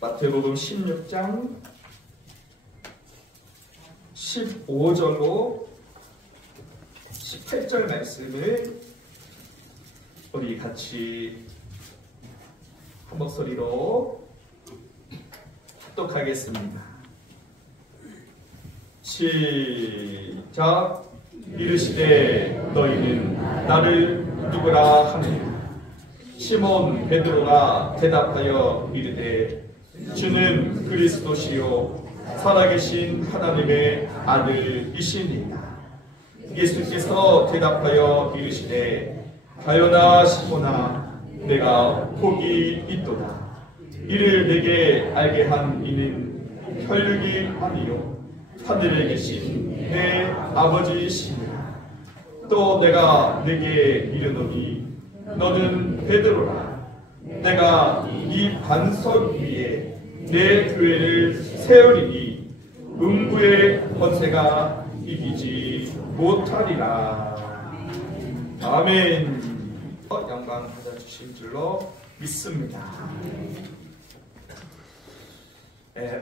마태복음 16장 15절로 18절 말씀을 우리 같이 한 목소리로 합독하겠습니다. 시작. 이르시되 너희는 나를 누구라 하느냐. 시몬 베드로가 대답하여 이르되 주는 그리스도시요 살아계신 하나님의 아들이시니라. 예수께서 대답하여 이르시되 가요나 시몬아 내가 복이 있도다. 이를 내게 알게 한 이는 혈육이 아니요 하늘에 계신 내 아버지시니라. 또 내가 내게 이르노니 너는 베드로라. 내가 이 반석 위에 내 교회를 세우리니 음부의 권세가 이기지 못하리라. 아멘. 영광 받아주신 줄로 믿습니다.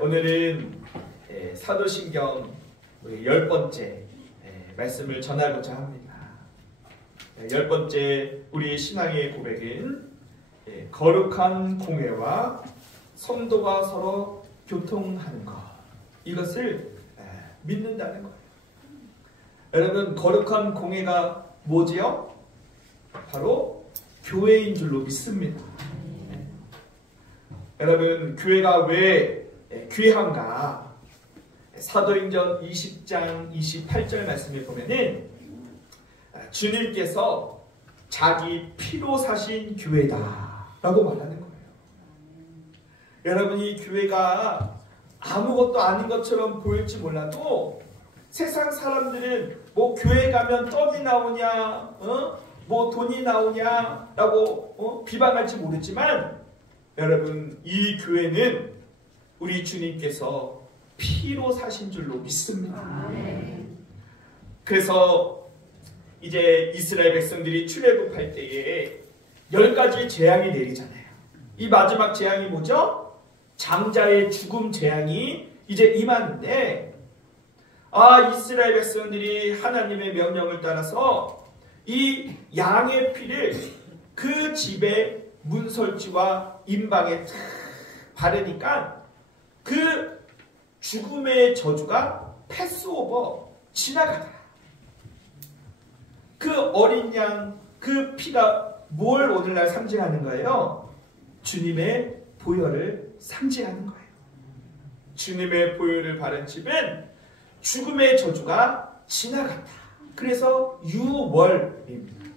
오늘은 사도신경 우리 10번째 말씀을 전하고자 합니다. 10번째 우리 신앙의 고백은 거룩한 공회와 성도가 서로 교통하는 것, 이것을 믿는다는 거예요. 여러분, 거룩한 공회가 뭐지요? 바로 교회인 줄로 믿습니다. 여러분, 교회가 왜 귀한가? 사도행전 20장 28절 말씀에 보면은 주님께서 자기 피로 사신 교회다 라고 말하는 거예요. 여러분, 이 교회가 아무것도 아닌 것처럼 보일지 몰라도 세상 사람들은 뭐 교회 가면 떡이 나오냐, 뭐 돈이 나오냐 라고 비방할지 모르지만, 여러분, 이 교회는 우리 주님께서 피로 사신 줄로 믿습니다. 그래서 이제 이스라엘 백성들이 출애굽할 때에 10가지 재앙이 내리잖아요. 이 마지막 재앙이 뭐죠? 장자의 죽음 재앙이 이제 임하는데, 이스라엘 백성들이 하나님의 명령을 따라서 이 양의 피를 그 집의 문설주와 임방에 탁 바르니까 그 죽음의 저주가 패스오버 지나가더라. 그 어린 양, 그 피가 뭘 오늘날 상징하는 거예요? 주님의 보혈을 상징하는 거예요. 주님의 보혈을 바른 집은 죽음의 저주가 지나갔다. 그래서 유월입니다.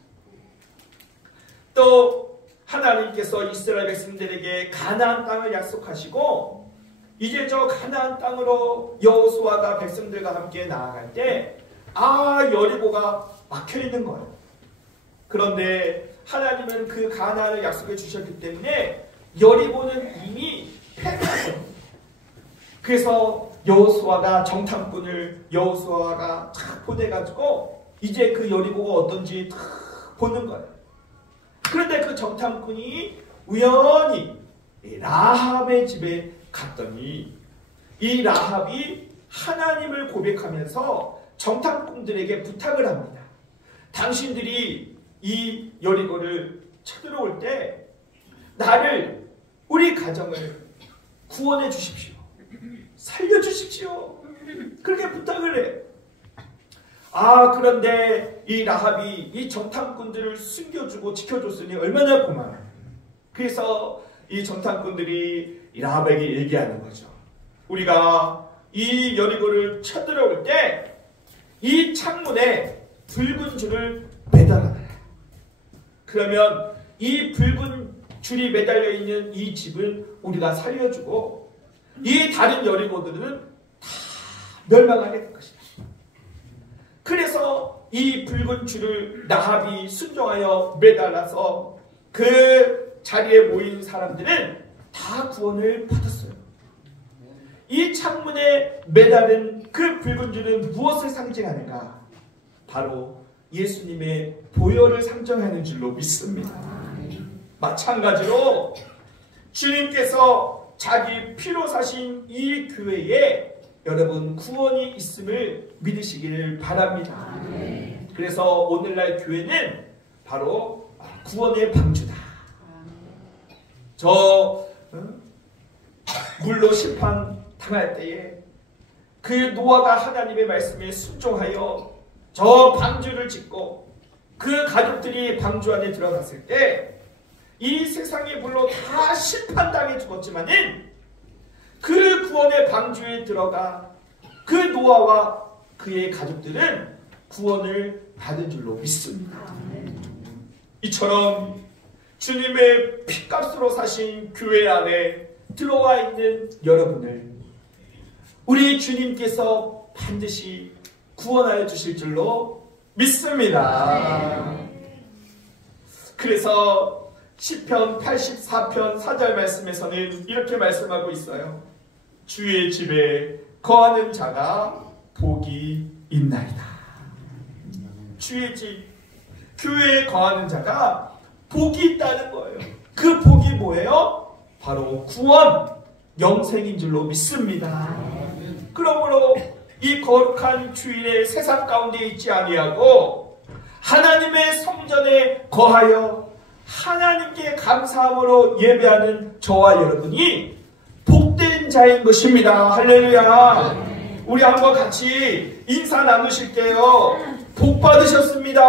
또 하나님께서 이스라엘 백성들에게 가나안 땅을 약속하시고, 이제 저 가나안 땅으로 여호수아가 백성들과 함께 나아갈 때 여리고가 막혀있는 거예요. 그런데 하나님은 그 가나안을 약속해 주셨기 때문에 여리고는 이미 패배했어요. 그래서 여호수아가 정탐꾼을 여호수아가 탁 보내가지고 이제 그 여리고가 어떤지 탁 보는 거예요. 그런데 그 정탐꾼이 우연히 라합의 집에 갔더니 이 라합이 하나님을 고백하면서 정탐꾼들에게 부탁을 합니다. 당신들이 이 여리고를 쳐들어올 때 나를, 우리 가정을 구원해 주십시오. 살려주십시오. 그렇게 부탁을 해. 그런데 이 라합이 이 정탐꾼들을 숨겨주고 지켜줬으니 얼마나 고마워요. 그래서 이 정탐꾼들이 이 라합에게 얘기하는 거죠. 우리가 이 여리고를 쳐들어올 때 이 창문에 붉은 줄을 매달아놔. 그러면 이 붉은 줄이 매달려 있는 이 집을 우리가 살려주고 이 다른 여리고들은 다 멸망하게 될 것이다. 그래서 이 붉은 줄을 라합이 순종하여 매달아서 그 자리에 모인 사람들은 다 구원을 받았어요. 이 창문에 매달은 그 붉은 줄은 무엇을 상징하는가? 바로 예수님의 보혈을 상징하는 줄로 믿습니다. 마찬가지로 주님께서 자기 피로 사신 이 교회에 여러분 구원이 있음을 믿으시기를 바랍니다. 그래서 오늘날 교회는 바로 구원의 방주다. 저 물로 심판 당할 때에 그 노아가 하나님의 말씀에 순종하여 저 방주를 짓고 그 가족들이 방주 안에 들어갔을 때 이 세상의 물로 다 심판당해 죽었지만은 그 구원의 방주에 들어가 그 노아와 그의 가족들은 구원을 받은 줄로 믿습니다. 이처럼 주님의 피값으로 사신 교회 안에 들어와 있는 여러분을 우리 주님께서 반드시 구원하여 주실 줄로 믿습니다. 그래서 시편 84편 4절 말씀에서는 이렇게 말씀하고 있어요. 주의 집에 거하는 자가 복이 있나이다. 주의 집, 교회에 거하는 자가 복이 있다는 거예요. 그 복이 뭐예요? 바로 구원, 영생인 줄로 믿습니다. 그러므로 이 거룩한 주일에 세상 가운데 있지 아니하고 하나님의 성전에 거하여 하나님께 감사함으로 예배하는 저와 여러분이 복된 자인 것입니다. 할렐루야. 우리 한번 같이 인사 나누실게요. 복 받으셨습니다.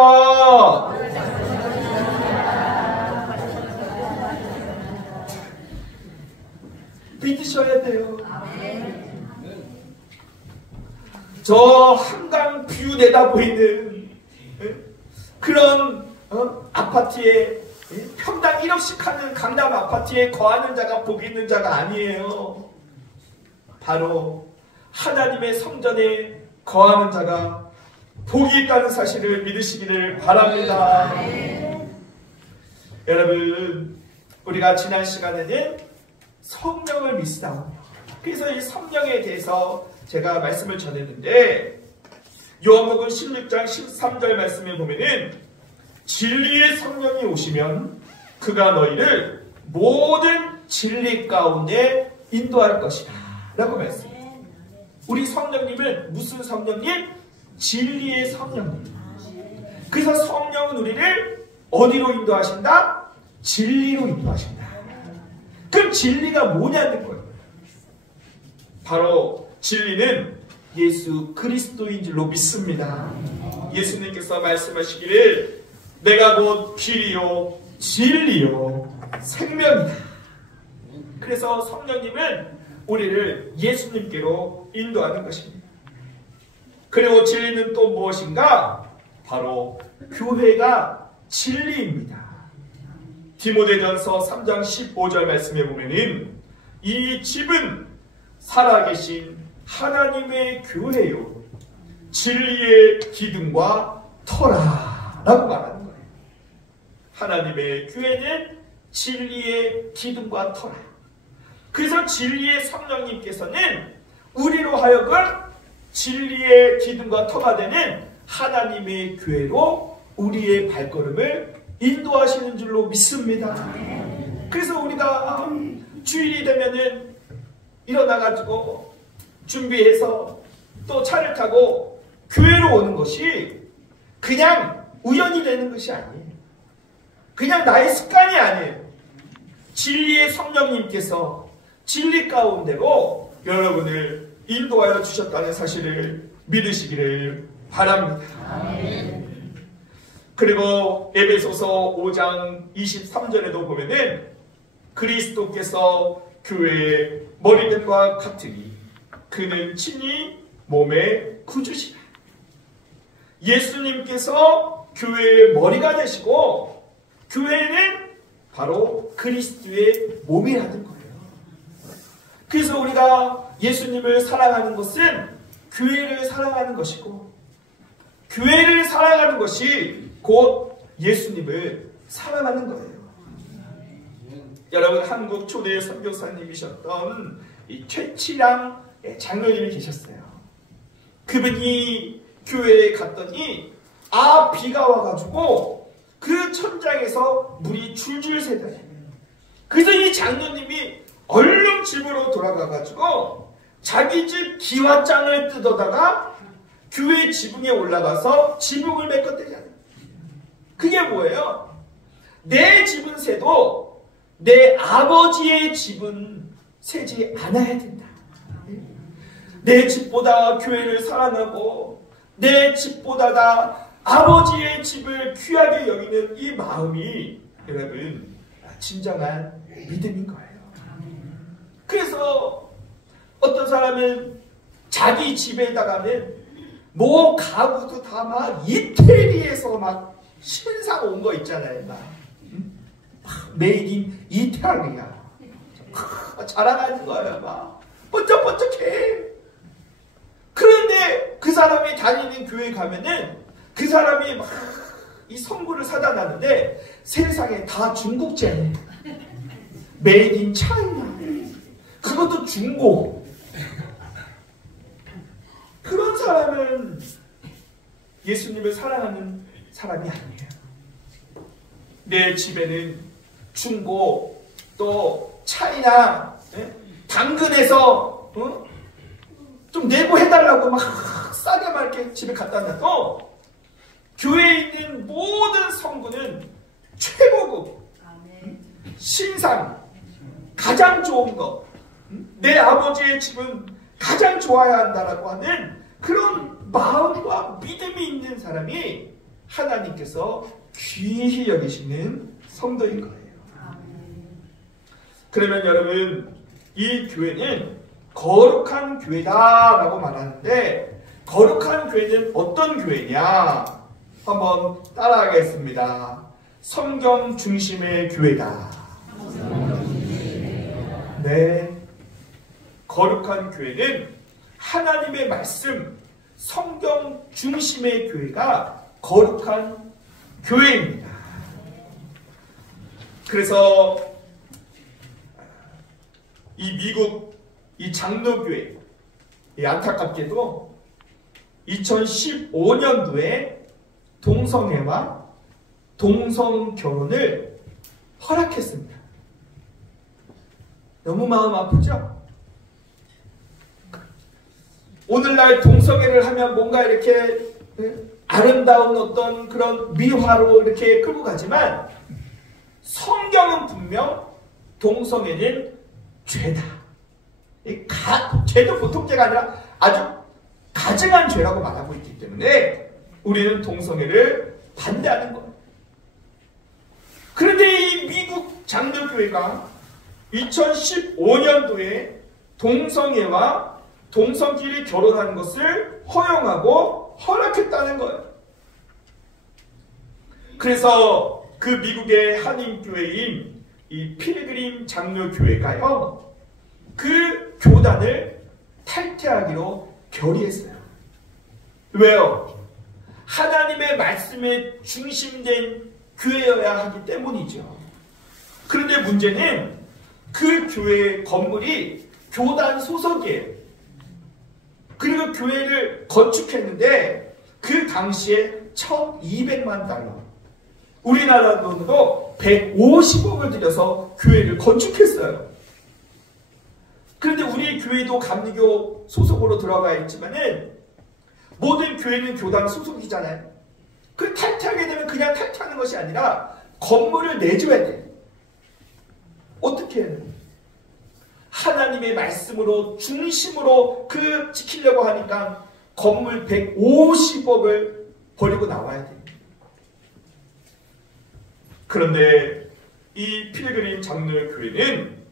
믿으셔야 돼요. 저 한강 뷰 내다 보이는 그런 아파트에 평당 1억씩 하는 강남 아파트에 거하는 자가 복 있는 자가 아니에요. 바로 하나님의 성전에 거하는 자가 복이 있다는 사실을 믿으시기를 바랍니다. 여러분, 우리가 지난 시간에는 성령을 믿사오며, 그래서 이 성령에 대해서 제가 말씀을 전했는데 요한복음 16장 13절 말씀에 보면은 진리의 성령이 오시면 그가 너희를 모든 진리 가운데 인도할 것이다 라고 말씀해요. 우리 성령님은 무슨 성령님? 진리의 성령님. 그래서 성령은 우리를 어디로 인도하신다? 진리로 인도하신다. 그럼 진리가 뭐냐는 거예요. 바로 진리는 예수 그리스도인 줄로 믿습니다. 예수님께서 말씀하시기를 내가 곧 길이요 진리요 생명이다. 그래서 성령님은 우리를 예수님께로 인도하는 것입니다. 그리고 진리는 또 무엇인가? 바로 교회가 진리입니다. 디모데전서 3장 15절 말씀에 보면은 이 집은 살아계신 하나님의 교회요 진리의 기둥과 터라 라고 말하는 거예요. 하나님의 교회는 진리의 기둥과 터라. 그래서 진리의 성령님께서는 우리로 하여금 진리의 기둥과 터가 되는 하나님의 교회로 우리의 발걸음을 인도하시는 줄로 믿습니다. 그래서 우리가 주일이 되면은 일어나가지고 준비해서 또 차를 타고 교회로 오는 것이 그냥 우연이 되는 것이 아니에요. 그냥 나의 습관이 아니에요. 진리의 성령님께서 진리 가운데로 여러분을 인도하여 주셨다는 사실을 믿으시기를 바랍니다. 그리고 에베소서 5장 23절에도 보면은 그리스도께서 교회의 머리됨과 같으니 그는 친히 몸의 구주시라. 예수님께서 교회의 머리가 되시고 교회는 바로 그리스도의 몸이라는 거예요. 그래서 우리가 예수님을 사랑하는 것은 교회를 사랑하는 것이고 교회를 사랑하는 것이 곧 예수님을 사랑하는 거예요. 여러분, 한국 초대 선교사님이셨던 이 최치랑 장로님이 계셨어요. 그분이 교회에 갔더니 비가 와가지고 그 천장에서 물이 줄줄 새더니 그래서 이 장로님이 얼른 집으로 돌아가가지고 자기 집 기와장을 뜯어다가 교회 지붕에 올라가서 지붕을 메꿨대잖아요. 그게 뭐예요? 내 집은 새도 내 아버지의 집은 새지 않아야 된다. 내 집보다 교회를 사랑하고 내 집보다 다 아버지의 집을 귀하게 여기는 이 마음이 여러분 진정한 믿음인 거예요. 그래서 어떤 사람은 자기 집에다가는 뭐 가구도 다 막 이태리에서 막 신상 온 거 있잖아요. 막 메이드 인 이태리야. 자랑하는 거예요. 막 번쩍번쩍해. 그런데 그 사람이 다니는 교회 가면은 그 사람이 막 이 선물을 사다 놨는데 세상에 다 중국제, 메이드 인 차이나, 그것도 중고. 그런 사람은 예수님을 사랑하는 사람이 아니에요. 내 집에는 중고 또 차이나 당근에서 좀 내고 해달라고 막 싸게 막 이렇게 집에 갖다 놔도 교회에 있는 모든 성구는 최고급 신상 가장 좋은 것, 내 아버지의 집은 가장 좋아야 한다라고 하는 그런 마음과 믿음이 있는 사람이 하나님께서 귀히 여기시는 성도인 거예요. 그러면 여러분, 이 교회는 거룩한 교회다라고 말하는데 거룩한 교회는 어떤 교회냐? 한번 따라하겠습니다. 성경 중심의 교회다. 네, 거룩한 교회는 하나님의 말씀, 성경 중심의 교회가 거룩한 교회입니다. 그래서 이 미국 이 장로교회, 안타깝게도 2015년도에 동성애와 동성결혼을 허락했습니다. 너무 마음 아프죠? 오늘날 동성애를 하면 뭔가 이렇게 아름다운 어떤 그런 미화로 이렇게 끌고 가지만 성경은 분명 동성애는 죄다. 죄도 보통 죄가 아니라 아주 가증한 죄라고 말하고 있기 때문에 우리는 동성애를 반대하는 거예요. 그런데 이 미국 장로교회가 2015년도에 동성애와 동성끼리 결혼하는 것을 허용하고 허락했다는 거예요. 그래서 그 미국의 한인교회인 이 필그림 장로교회가요, 그 교단을 탈퇴하기로 결의했어요. 왜요? 하나님의 말씀에 중심된 교회여야 하기 때문이죠. 그런데 문제는 그 교회 건물이 교단 소속이에요. 그리고 교회를 건축했는데 그 당시에 1200만 달러, 우리나라 돈으로 150억을 들여서 교회를 건축했어요. 그런데 우리 교회도 감리교 소속으로 들어가 있지만은 모든 교회는 교단 소속이잖아요. 그 탈퇴하게 되면 그냥 탈퇴하는 것이 아니라 건물을 내줘야 돼. 어떻게 해요? 하나님의 말씀으로 중심으로 그 지키려고 하니까 건물 150억을 버리고 나와야 돼. 그런데 이 필그림 장로교회는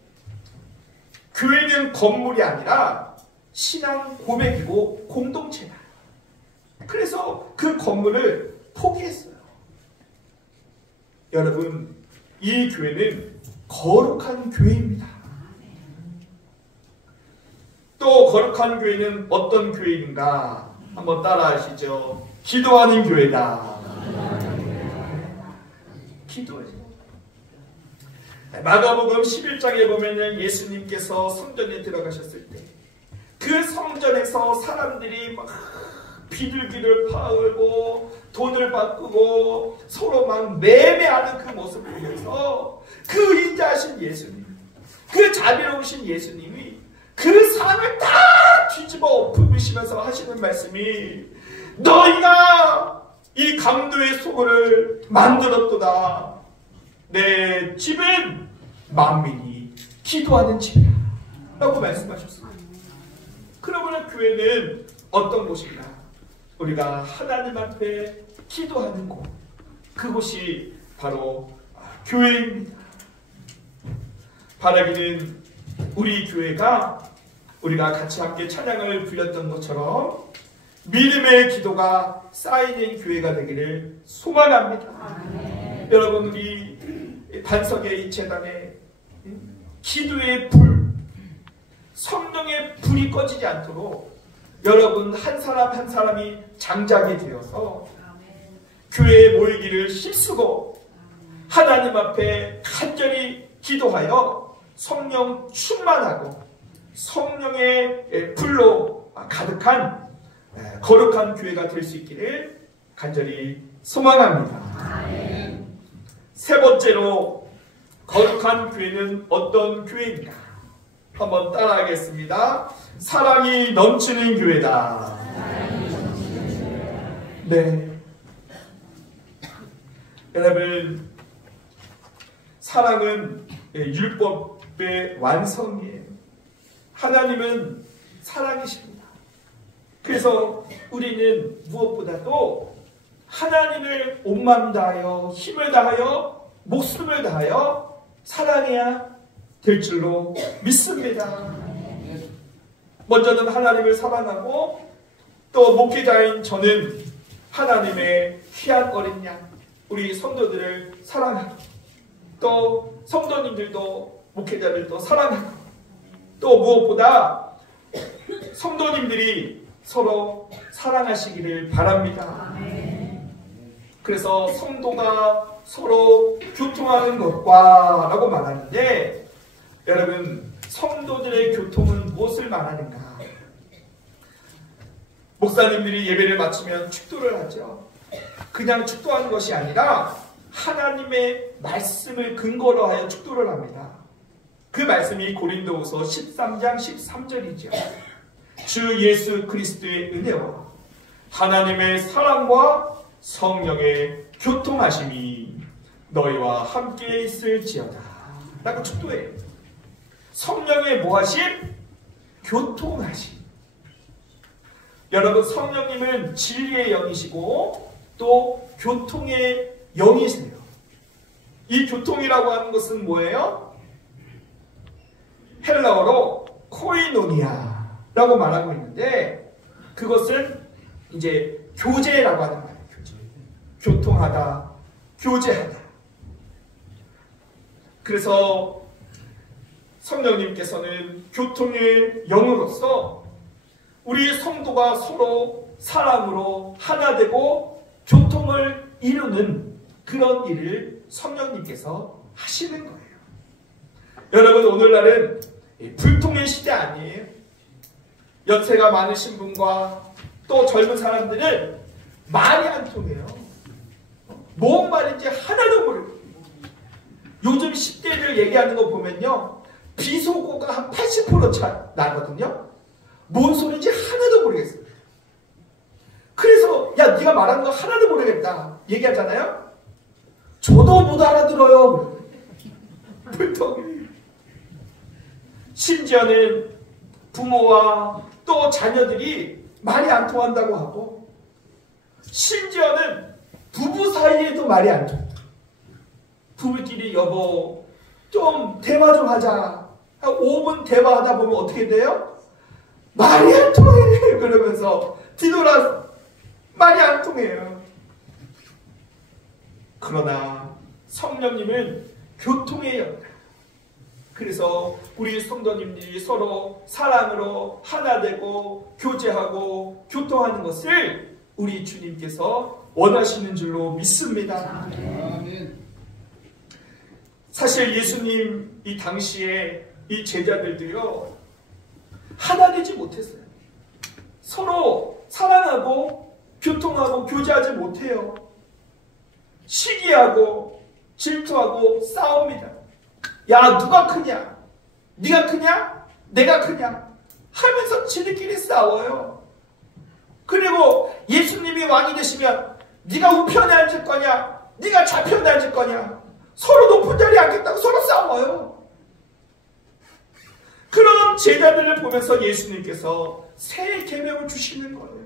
교회는 건물이 아니라 신앙 고백이고 공동체다. 그래서 그 건물을 포기했어요. 여러분, 이 교회는 거룩한 교회입니다. 또 거룩한 교회는 어떤 교회인가? 한번 따라하시죠. 기도하는 교회다. 기도해요. 마가복음 11장에 보면은 예수님께서 성전에 들어가셨을 때 그 성전에서 사람들이 막 비둘기를 팔고 돈을 바꾸고 서로 막 매매하는 그 모습을 보면서 그 인자하신 예수님, 그 자비로우신 예수님이 그 삶을 다 뒤집어 엎으시면서 하시는 말씀이 너희가 이 강도의 소굴을 만들었도다. 내 집은 만민이 기도하는 집이야 라고 말씀하셨습니다. 그러므로 교회는 어떤 곳인가? 우리가 하나님 앞에 기도하는 곳, 그곳이 바로 교회입니다. 바라기는 우리 교회가 우리가 같이 함께 찬양을 불렸던 것처럼 믿음의 기도가 쌓이는 교회가 되기를 소망합니다. 여러분, 우리 반석의 이 재단에 기도의 불, 성령의 불이 꺼지지 않도록 여러분 한 사람 한 사람이 장작이 되어서 교회에 모이기를 힘쓰고 하나님 앞에 간절히 기도하여 성령 충만하고 성령의 불로 가득한 거룩한 교회가 될 수 있기를 간절히 소망합니다. 세 번째로 거룩한 교회는 어떤 교회인가? 한번 따라하겠습니다. 사랑이 넘치는 교회다. 네. 여러분, 사랑은 율법의 완성이에요. 하나님은 사랑이십니다. 그래서 우리는 무엇보다도 하나님을 온 마음 다하여 힘을 다하여 목숨을 다하여 사랑해야 될 줄로 믿습니다. 먼저는 하나님을 사랑하고 또 목회자인 저는 하나님의 귀한 어린 양 우리 성도들을 사랑하고 또 성도님들도 목회자들도 사랑하고 또 무엇보다 성도님들이 서로 사랑하시기를 바랍니다. 그래서 성도가 서로 교통하는 것과 라고 말하는데 여러분, 성도들의 교통은 무엇을 말하는가? 목사님들이 예배를 마치면 축도를 하죠. 그냥 축도하는 것이 아니라 하나님의 말씀을 근거로 하여 축도를 합니다. 그 말씀이 고린도후서 13장 13절이죠. 주 예수 그리스도의 은혜와 하나님의 사랑과 성령의 교통하심이 너희와 함께 있을지어다 라고 축도해요. 성령의 뭐하심? 교통하심. 여러분, 성령님은 진리의 영이시고 또 교통의 영이세요. 이 교통이라고 하는 것은 뭐예요? 헬라어로 코이노니아라고 말하고 있는데 그것은 이제 교제라고 하는 말이에요. 교제. 교통하다, 교제하다. 그래서 성령님께서는 교통의 영으로서 우리 성도가 서로 사랑으로 하나 되고 교통을 이루는 그런 일을 성령님께서 하시는 거예요. 여러분, 오늘날은 불통의 시대 아니에요. 연세가 많으신 분과 또 젊은 사람들은 말이 안 통해요. 뭔 말인지 하나도 모르고. 요즘 10대들 얘기하는 거 보면요, 비속어가 한 80% 나거든요. 뭔 소리인지 하나도 모르겠어요. 그래서 야, 네가 말하는 거 하나도 모르겠다 얘기하잖아요. 저도 못 알아들어요. 불통이. 심지어는 부모와 또 자녀들이 말이 안 통한다고 하고, 심지어는 부부 사이에도 말이 안 통한다. 부부끼리 여보 좀 대화 좀 하자. 한 5분 대화하다 보면 어떻게 돼요? 말이 안 통해. 그러면서 뒤돌아 말이 안 통해요. 그러나 성령님은 교통의 영이다. 그래서 우리 성도님들이 서로 사랑으로 하나 되고 교제하고 교통하는 것을 우리 주님께서 원하시는 줄로 믿습니다. 아멘. 사실 예수님 이 당시에 이 제자들도요, 하나 되지 못했어요. 서로 사랑하고 교통하고 교제하지 못해요. 시기하고 질투하고 싸웁니다. 야, 누가 크냐? 네가 크냐? 내가 크냐? 하면서 지들끼리 싸워요. 그리고 예수님이 왕이 되시면 네가 우편에 앉을 거냐, 네가 좌편에 앉을 거냐, 서로 높은 자리에 앉겠다고 서로 싸워요. 그런 제자들을 보면서 예수님께서 새 계명을 주시는 거예요.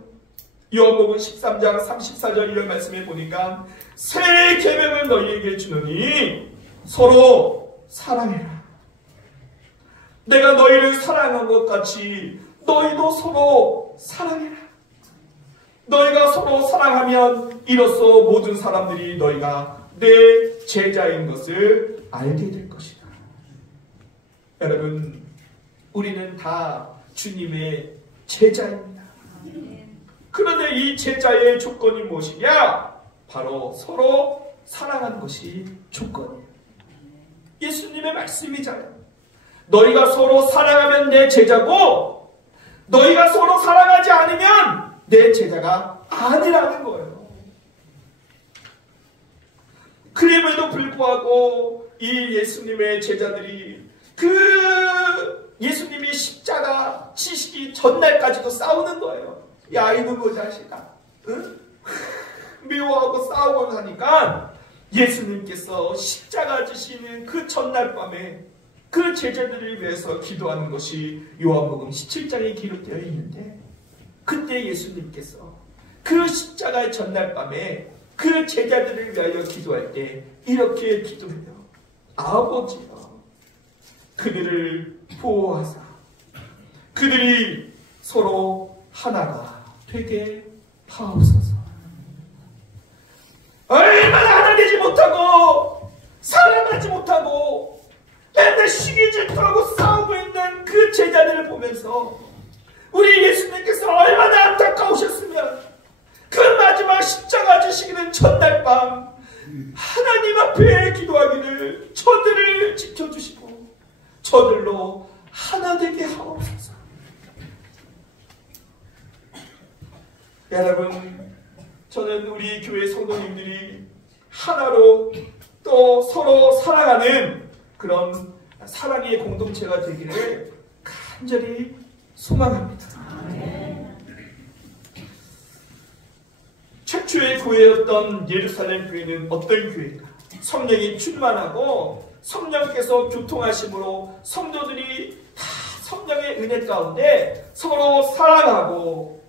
요한복음 13장 34절 이런 말씀에 보니까 새 계명을 너희에게 주노니 서로 사랑해라. 내가 너희를 사랑한 것 같이 너희도 서로 사랑해라. 너희가 서로 사랑하면 이로써 모든 사람들이 너희가 내 제자인 것을 알게 될 것이다. 여러분, 우리는 다 주님의 제자입니다. 그런데 이 제자의 조건이 무엇이냐? 바로 서로 사랑하는 것이 조건이에요. 예수님의 말씀이잖아요. 너희가 서로 사랑하면 내 제자고, 너희가 서로 사랑하지 않으면 내 제자가 아니라는 거예요. 그럼에도 불구하고 이 예수님의 제자들이 그 예수님이 십자가 지시기 전날까지도 싸우는 거예요. 야, 이놈의 자식아, 응? 미워하고 싸우고 하니까 예수님께서 십자가 지시는 그 전날 밤에 그 제자들을 위해서 기도하는 것이 요한복음 17장에 기록되어 있는데, 그때 예수님께서 그 십자가의 전날 밤에 그 제자들을 위하여 기도할 때 이렇게 기도해요. 아버지여, 그들을 보호하사 그들이 서로 하나가 되게 하옵소서. 얼마나 하나 되지 못하고 사랑하지 못하고 맨날 시기 질투하고 싸우고 있는 그 제자들을 보면서 우리 예수님께서 얼마나 안타까우셨으면 그 마지막 십자가 지시기는 전날 밤 하나님 앞에 기도하기를 저들을 지켜주시고 저들로 하나 되게 하옵소서. 여러분, 저는 우리 교회 성도님들이 하나로 또 서로 사랑하는 그런 사랑의 공동체가 되기를 간절히 소망합니다. 최초의 교회였던 예루살렘 교회는 어떤 교회인가? 성령이 충만하고 성령께서 교통하심으로 성도들이 다 성령의 은혜 가운데 서로 사랑하고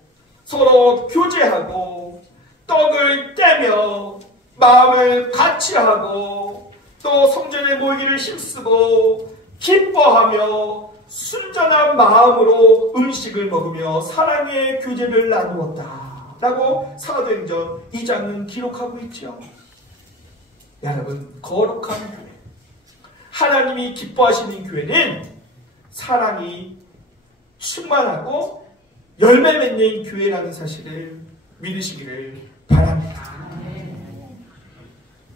서로 교제하고 떡을 떼며 마음을 같이하고 또 성전에 모이기를 힘쓰고 기뻐하며 순전한 마음으로 음식을 먹으며 사랑의 교제를 나누었다 라고 사도행전 2장은 기록하고 있죠. 여러분, 거룩한 교회, 하나님이 기뻐하시는 교회는 사랑이 충만하고 열매 맺는 교회라는 사실을 믿으시기를 바랍니다.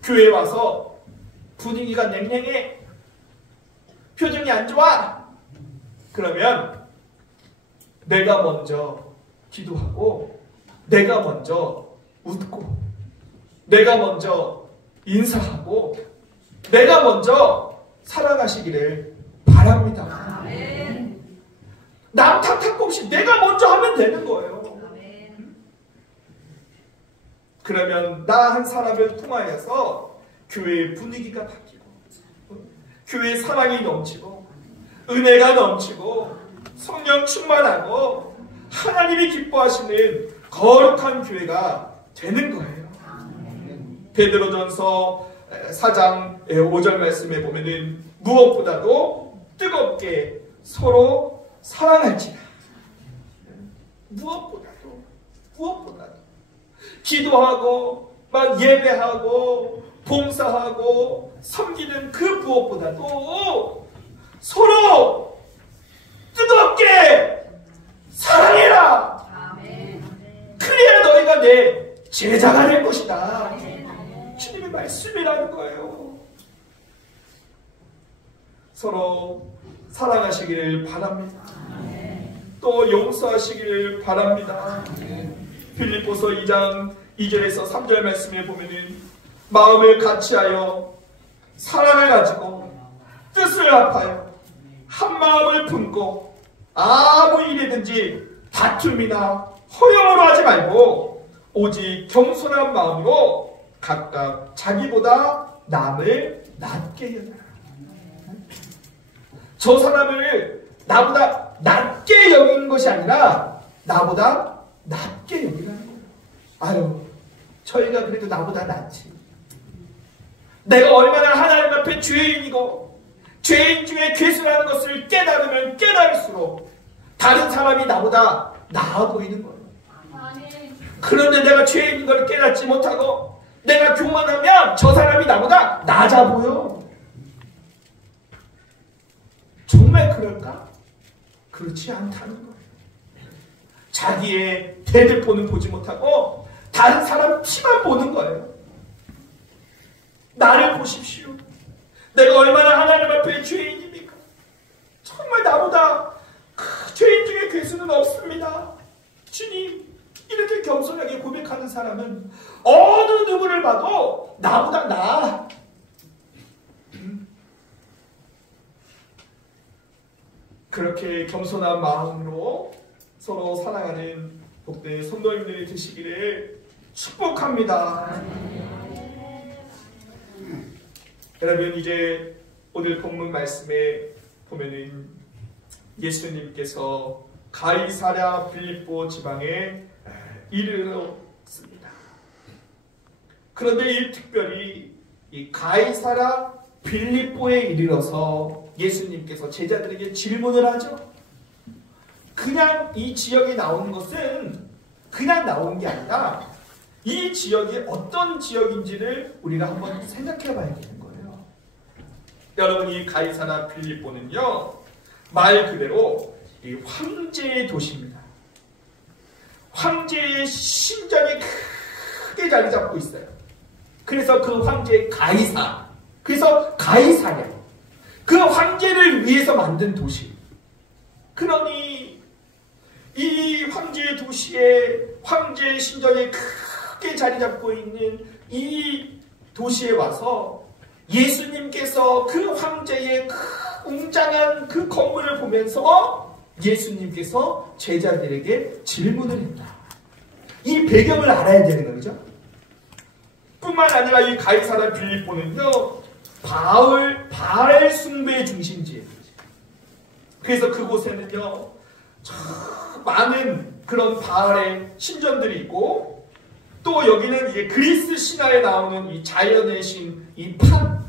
교회 와서 분위기가 냉랭해, 표정이 안 좋아, 그러면 내가 먼저 기도하고 내가 먼저 웃고 내가 먼저 인사하고 내가 먼저 사랑하시기를 바랍니다. 남 탓할 거 없이 내가 먼저 하면 되는 거예요. 그러면 나 한 사람을 통하여서 교회의 분위기가 바뀌고 교회의 사랑이 넘치고 은혜가 넘치고 성령 충만하고 하나님이 기뻐하시는 거룩한 교회가 되는 거예요. 베드로전서 4장 5절 말씀에 보면은 무엇보다도 뜨겁게 서로 사랑할지라. 무엇보다도 기도하고 막 예배하고 봉사하고 섬기는 그 무엇보다도 서로 뜨겁게 사랑해라. 그래야 너희가 내 제자가 될 것이다. 주님의 말씀이라는 거예요. 서로 사랑하시기를 바랍니다. 또 용서하시기를 바랍니다. 빌립보서 2장 2절에서 3절 말씀에 보면은 마음을 같이하여 사랑을 가지고 뜻을 합하여 한 마음을 품고 아무 일이든지 다툼이나 허영으로 하지 말고 오직 겸손한 마음으로 각각 자기보다 남을 낮게 여겨라. 저 사람을 나보다 낮게 여기는 것이 아니라 나보다 낮게 여기라는 거예요. 아유, 저희가 그래도 나보다 낫지. 내가 얼마나 하나님 앞에 죄인이고 죄인 중에 괴수라는 것을 깨달으면 깨달을수록 다른 사람이 나보다 나아 보이는 거예요. 그런데 내가 죄인인 걸 깨닫지 못하고 내가 교만하면 저 사람이 나보다 낮아 보여. 정말 그럴까? 그렇지 않다는 거예요. 자기의 대대포는 보지 못하고 다른 사람 티만 보는 거예요. 나를 보십시오. 내가 얼마나 하나님 앞에 죄인입니까? 정말 나보다 죄인 중에 괴수는 없습니다. 주님, 이렇게 겸손하게 고백하는 사람은 어느 누구를 봐도 나보다 나아. 그렇게 겸손한 마음으로 서로 사랑하는 복된 성도님들이 되시기를 축복합니다. 여러분, 이제 오늘 본문 말씀에 보면은 예수님께서 가이사랴 빌립보 지방에 이르렀습니다. 그런데 이 특별히 이 가이사랴 빌립보에 이르러서 예수님께서 제자들에게 질문을 하죠. 그냥 이 지역에 나오는 것은 그냥 나온 게 아니라 이 지역이 어떤 지역인지를 우리가 한번 생각해 봐야 되는 거예요. 여러분, 이 가이사랴 빌립보는요, 말 그대로 이 황제의 도시입니다. 황제의 신전이 크게 자리 잡고 있어요. 그래서 그 황제의 가이사, 그래서 가이사랴, 그 황제를 위해서 만든 도시. 그러니 이 황제의 도시에 황제의 신전이 크게 자리 잡고 있는 이 도시에 와서 예수님께서 그 황제의 웅장한 그 건물을 보면서 예수님께서 제자들에게 질문을 했다. 이 배경을 알아야 되는 거죠. 뿐만 아니라 이 가이사랴 빌립보는요, 바알 숭배의 중심지예요. 그래서 그곳에는요, 많은 그런 바알의 신전들이 있고, 또 여기는 이제 그리스 신화에 나오는 이 자연의 신, 이 판,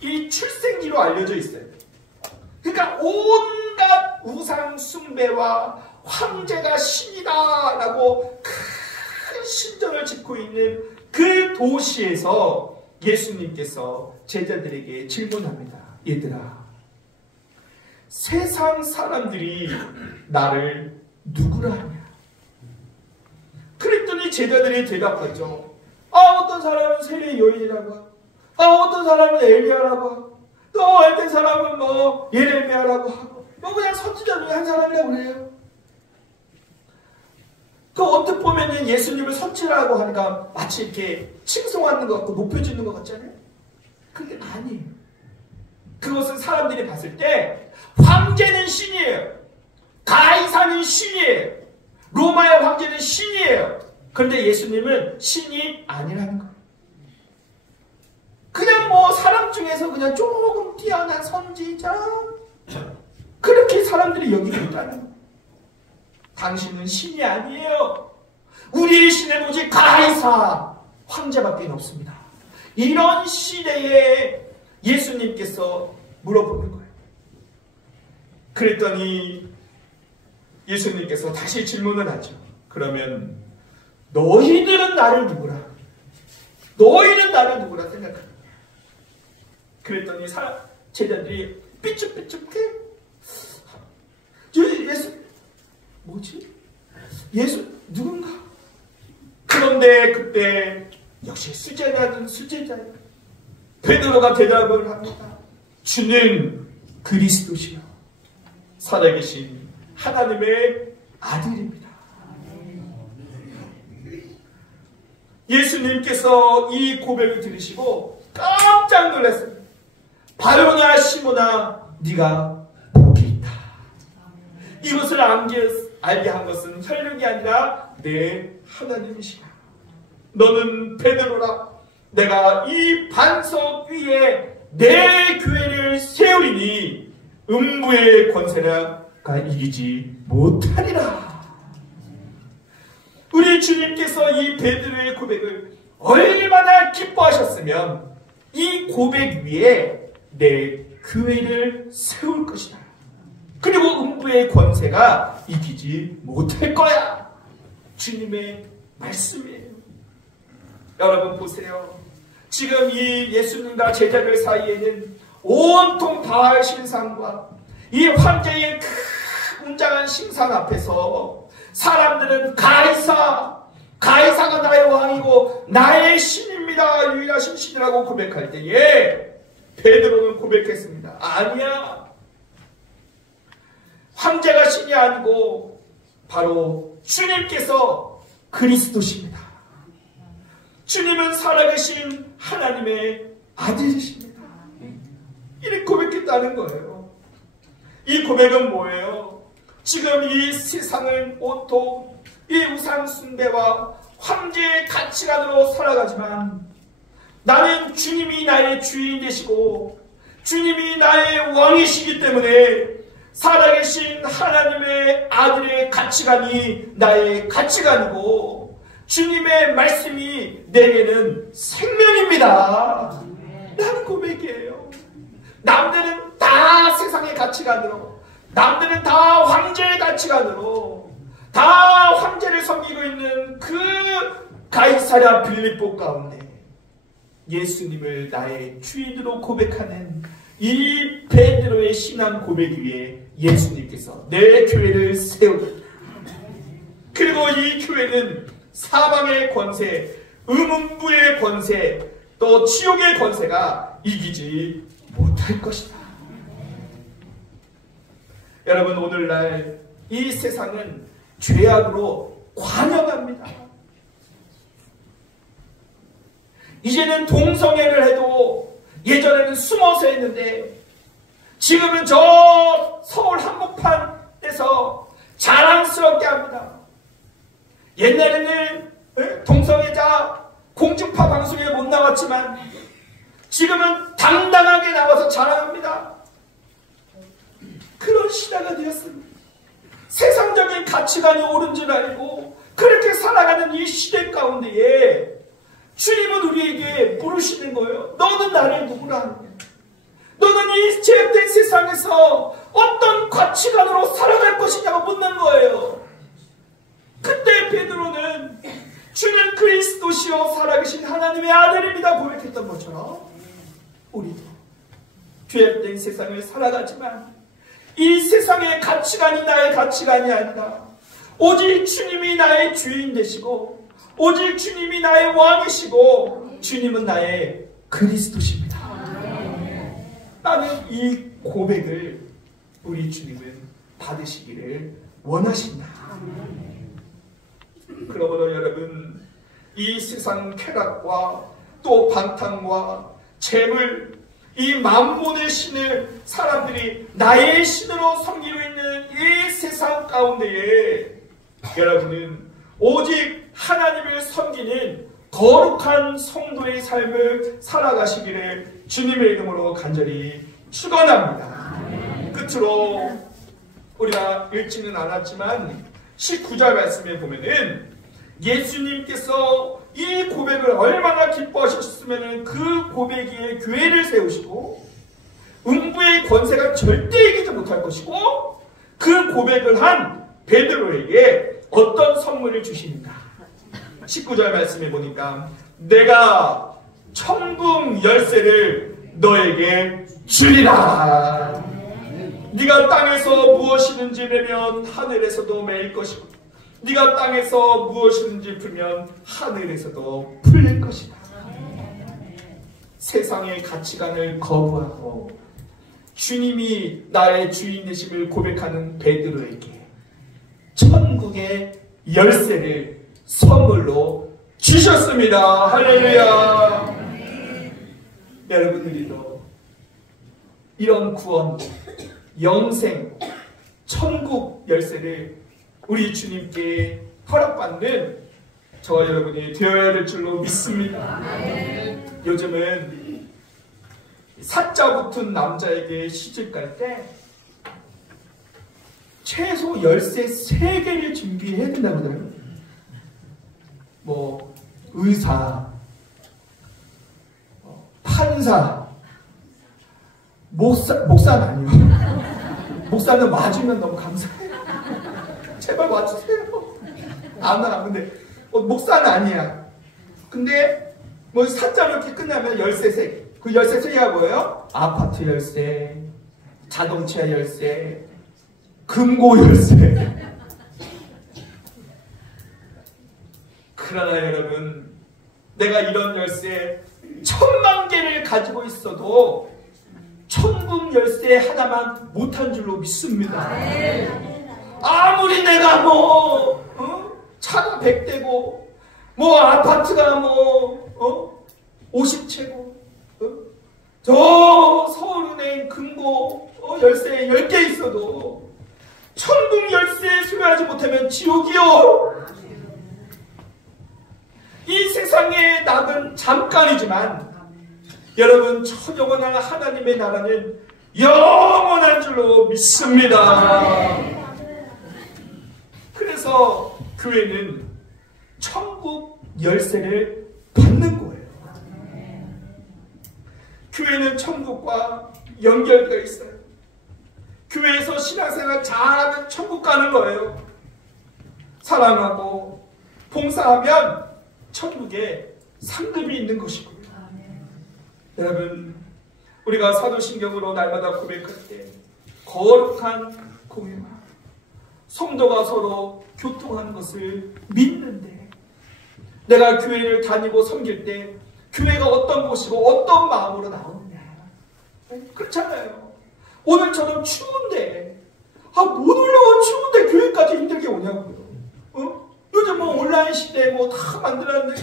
이 출생지로 알려져 있어요. 그러니까 온갖 우상 숭배와 황제가 신이다라고 큰 신전을 짓고 있는 그 도시에서 예수님께서 제자들에게 질문합니다. 얘들아, 세상 사람들이 나를 누구라 하냐? 그랬더니 제자들이 대답하죠. 어떤 사람은 세례 요인이라고 하고, 어떤 사람은 엘리야라고 하고, 또 어떤 사람은 예레미야라고 하고, 그냥 선지자 중에 한 사람이라고 그래요. 그 어떻게 보면은 예수님을 선지라고 하니까 마치 이렇게 칭송하는 것 같고 높여주는 것 같잖아요. 그게 아니에요. 그것은 사람들이 봤을 때 황제는 신이에요. 가이사는 신이에요. 로마의 황제는 신이에요. 그런데 예수님은 신이 아니라는 거예요. 그냥 사람 중에서 그냥 조금 뛰어난 선지자, 그렇게 사람들이 여기고 있다는 거예요. 당신은 신이 아니에요. 우리의 신은 오직 가이사 황제밖에 없습니다. 이런 시대에 예수님께서 물어보는 거예요. 그랬더니 예수님께서 다시 질문을 하죠. 그러면 너희들은 나를 누구라? 너희는 나를 누구라 생각하느냐? 그랬더니 제자들이 삐죽삐죽해. 예수 뭐지? 예수 누군가? 그런데 그때 역시 수제자는 수제자예요. 베드로가 대답을 합니다. 주는 그리스도시요 살아계신 하나님의 아들입니다. 예수님께서 이 고백을 들으시고 깜짝 놀랐습니다. 바로냐 시몬아, 네가 복이 있다. 이것을 알게 한 것은 혈육이 아니라 내 하나님이시라. 너는 베드로라. 내가 이 반석 위에 내 교회를 세우리니 음부의 권세가 이기지 못하리라. 우리 주님께서 이 베드로의 고백을 얼마나 기뻐하셨으면 이 고백 위에 내 교회를 세울 것이다. 그리고 음부의 권세가 이기지 못할 거야. 주님의 말씀이에요. 여러분 보세요. 지금 이 예수님과 제자들 사이에는 온통 바알 신상과 이 황제의 큰 웅장한 신상 앞에서 사람들은 가이사가 나의 왕이고 나의 신입니다. 유일하신 신이라고 고백할 때에 베드로는 고백했습니다. 아니야. 황제가 신이 아니고 바로 주님께서 그리스도십니다. 주님은 살아계신 하나님의 아들이십니다. 이렇게 고백했다는 거예요. 이 고백은 뭐예요? 지금 이 세상은 온통 이 우상 숭배와 황제의 가치관으로 살아가지만 나는 주님이 나의 주인 되시고 주님이 나의 왕이시기 때문에 살아계신 하나님의 아들의 가치관이 나의 가치관이고 주님의 말씀이 내게는 생명입니다. 라는 고백이에요. 남들은 다 세상의 가치관으로, 남들은 다 황제의 가치관으로, 다 황제를 섬기고 있는 그 가이사랴 빌립보 가운데 예수님을 나의 주인으로 고백하는 이 베드로의 신앙 고백 위에 예수님께서 내 교회를 세우셨다. 그리고 이 교회는 사방의 권세, 음부의 권세, 또 지옥의 권세가 이기지 못할 것이다. 여러분 오늘날 이 세상은 죄악으로 관영합니다. 이제는 동성애를 해도 예전에는 숨어서 했는데 지금은 저 서울 한복판에서 자랑스럽게 합니다. 옛날에는 동성애자 공중파 방송에 못 나왔지만 지금은 당당하게 나와서 자랑합니다. 그런 시대가 되었습니다. 세상적인 가치관이 옳은 줄 알고 그렇게 살아가는 이 시대 가운데에 주님은 우리에게 물으시는 거예요. 너는 나를 누구라 하는 거예요. 너는 이 죄악된 세상에서 어떤 가치관으로 살아갈 것이냐고 묻는 거예요. 그때 베드로는 주는 그리스도시요 살아계신 하나님의 아들입니다 고백했던 것처럼 우리도 죄악된 세상을 살아가지만 이 세상의 가치관이 나의 가치관이 아니라 오직 주님이 나의 주인 되시고 오직 주님이 나의 왕이시고 주님은 나의 그리스도십니다. 나는 이 고백을 우리 주님은 받으시기를 원하십니다. 그러므로 여러분 이 세상 쾌락과 또 방탕과 재물 이 만몬의 신을 사람들이 나의 신으로 섬기고 있는 이 세상 가운데에 여러분은 오직 하나님을 섬기는 거룩한 성도의 삶을 살아가시기를 주님의 이름으로 간절히 축원합니다. 끝으로 우리가 읽지는 않았지만 19절 말씀에 보면은 예수님께서 이 고백을 얼마나 기뻐하셨으면 그 고백 위에 교회를 세우시고 음부의 권세가 절대 이기지 못할 것이고 그 고백을 한 베드로에게 어떤 선물을 주시는가. 19절 말씀에 보니까 내가 천국 열쇠를 너에게 주리라. 네가 땅에서 무엇이든지 매면 하늘에서도 매일 것이고 네가 땅에서 무엇이든지 풀면 하늘에서도 풀릴 것이다. 세상의 가치관을 거부하고 주님이 나의 주인 되심을 고백하는 베드로에게 천국의 열쇠를 선물로 주셨습니다. 할렐루야. 여러분들도 이런 구원, 영생, 천국 천국 열쇠를 우리 주님께 허락받는 저와 여러분이 되어야 될 줄로 믿습니다. 요즘은 사자 붙은 남자에게 시집갈 때 최소 열쇠 3개를 준비해야 된다고 하더라고요. 뭐 의사, 판사, 목사는 아니에요. 목사는 와주면 너무 감사해요. 제발 와주세요. 아무나. 근데 목사는 아니야. 근데 뭐 사자로 이렇게 끝나면 열쇠 3개. 그 열쇠 3개가 뭐예요? 아파트 열쇠, 자동차 열쇠, 금고 열쇠. 그러나 여러분, 내가 이런 열쇠 1000만 개를 가지고 있어도 천국 열쇠 하나만 못한 줄로 믿습니다. 아무리 내가 차가 100대고 아파트가 50채고 저 서울은행 금고 열쇠 10개 있어도 천국 열쇠 수여하지 못하면 지옥이요. 이 세상의 낙은 잠깐이지만 여러분, 천영원한 하나님의 나라는 영원한 줄로 믿습니다. 그래서 교회는 천국 열쇠를 받는 거예요. 교회는 천국과 연결되어 있어요. 교회에서 신앙생활 잘하면 천국 가는 거예요. 사랑하고 봉사하면 천국에 상급이 있는 것이고요. 여러분, 우리가 사도신경으로 날마다 고백할 때 거룩한 공예와 성도가 서로 교통하는 것을 믿는데, 내가 교회를 다니고 섬길 때 교회가 어떤 곳이고 어떤 마음으로 나오느냐. 그렇잖아요. 오늘처럼 추운데 못 올라와. 추운데 교회까지 힘들게 오냐고요. 요즘 온라인 시대에 다 만들었는데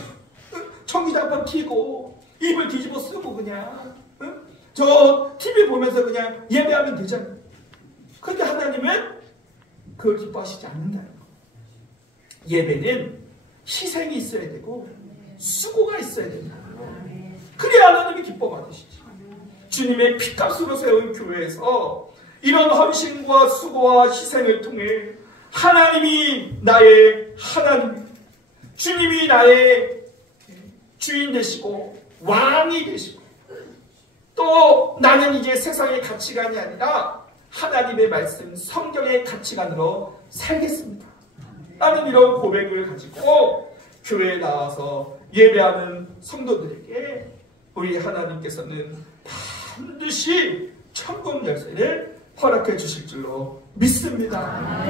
전기장판 켜고 입을 뒤집어 쓰고 그냥 저 TV 보면서 그냥 예배하면 되잖아요. 그런데 하나님은 그걸 기뻐하시지 않는다는 거. 예배는 희생이 있어야 되고 수고가 있어야 된다. 그래야 하나님이 기뻐 받으시지. 주님의 피값으로 세운 교회에서 이런 헌신과 수고와 희생을 통해 하나님이 나의 하나님, 주님이 나의 주인 되시고 왕이 되시고, 또 나는 이제 세상의 가치관이 아니라 하나님의 말씀, 성경의 가치관으로 살겠습니다. 나는 이런 고백을 가지고 교회에 나와서 예배하는 성도들에게 우리 하나님께서는 반드시 천국 열쇠를 허락해 주실 줄로 믿습니다.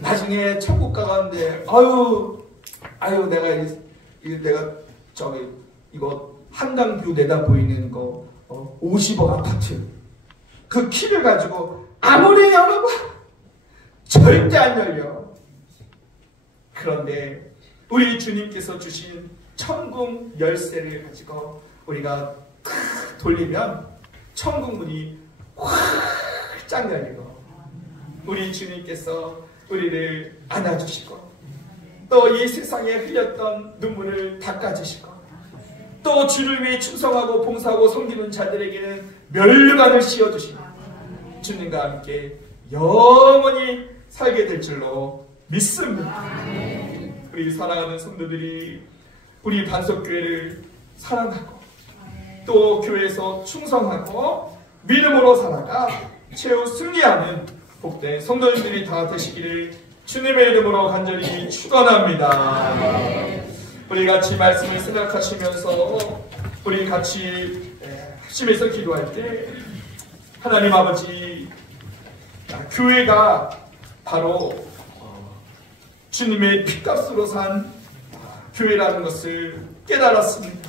나중에 천국 가가는데 아유 내가 이거 한강뷰 내다 보이는 거 50억 아파트 그 키를 가지고 아무리 열어봐 절대 안 열려. 그런데 우리 주님께서 주신 천국 열쇠를 가지고 우리가 돌리면 천국 문이 활짝 열리고 우리 주님께서 우리를 안아주시고 또 이 세상에 흘렸던 눈물을 닦아주시고 또 주를 위해 충성하고 봉사하고 섬기는 자들에게는 멸류관을 씌워주시고 주님과 함께 영원히 살게 될 줄로 믿습니다. 우리 사랑하는 성도들이 우리 반석교회를 사랑하고 또 교회에서 충성하고 믿음으로 살아가 최후 승리하는 복된 성도님들이 다 되시기를 주님의 이름으로 간절히 축원합니다. 우리 같이 말씀을 생각하시면서 우리 같이 합심해서 기도할 때 하나님 아버지, 교회가 바로 주님의 피값으로 산 교회라는 것을 깨달았습니다.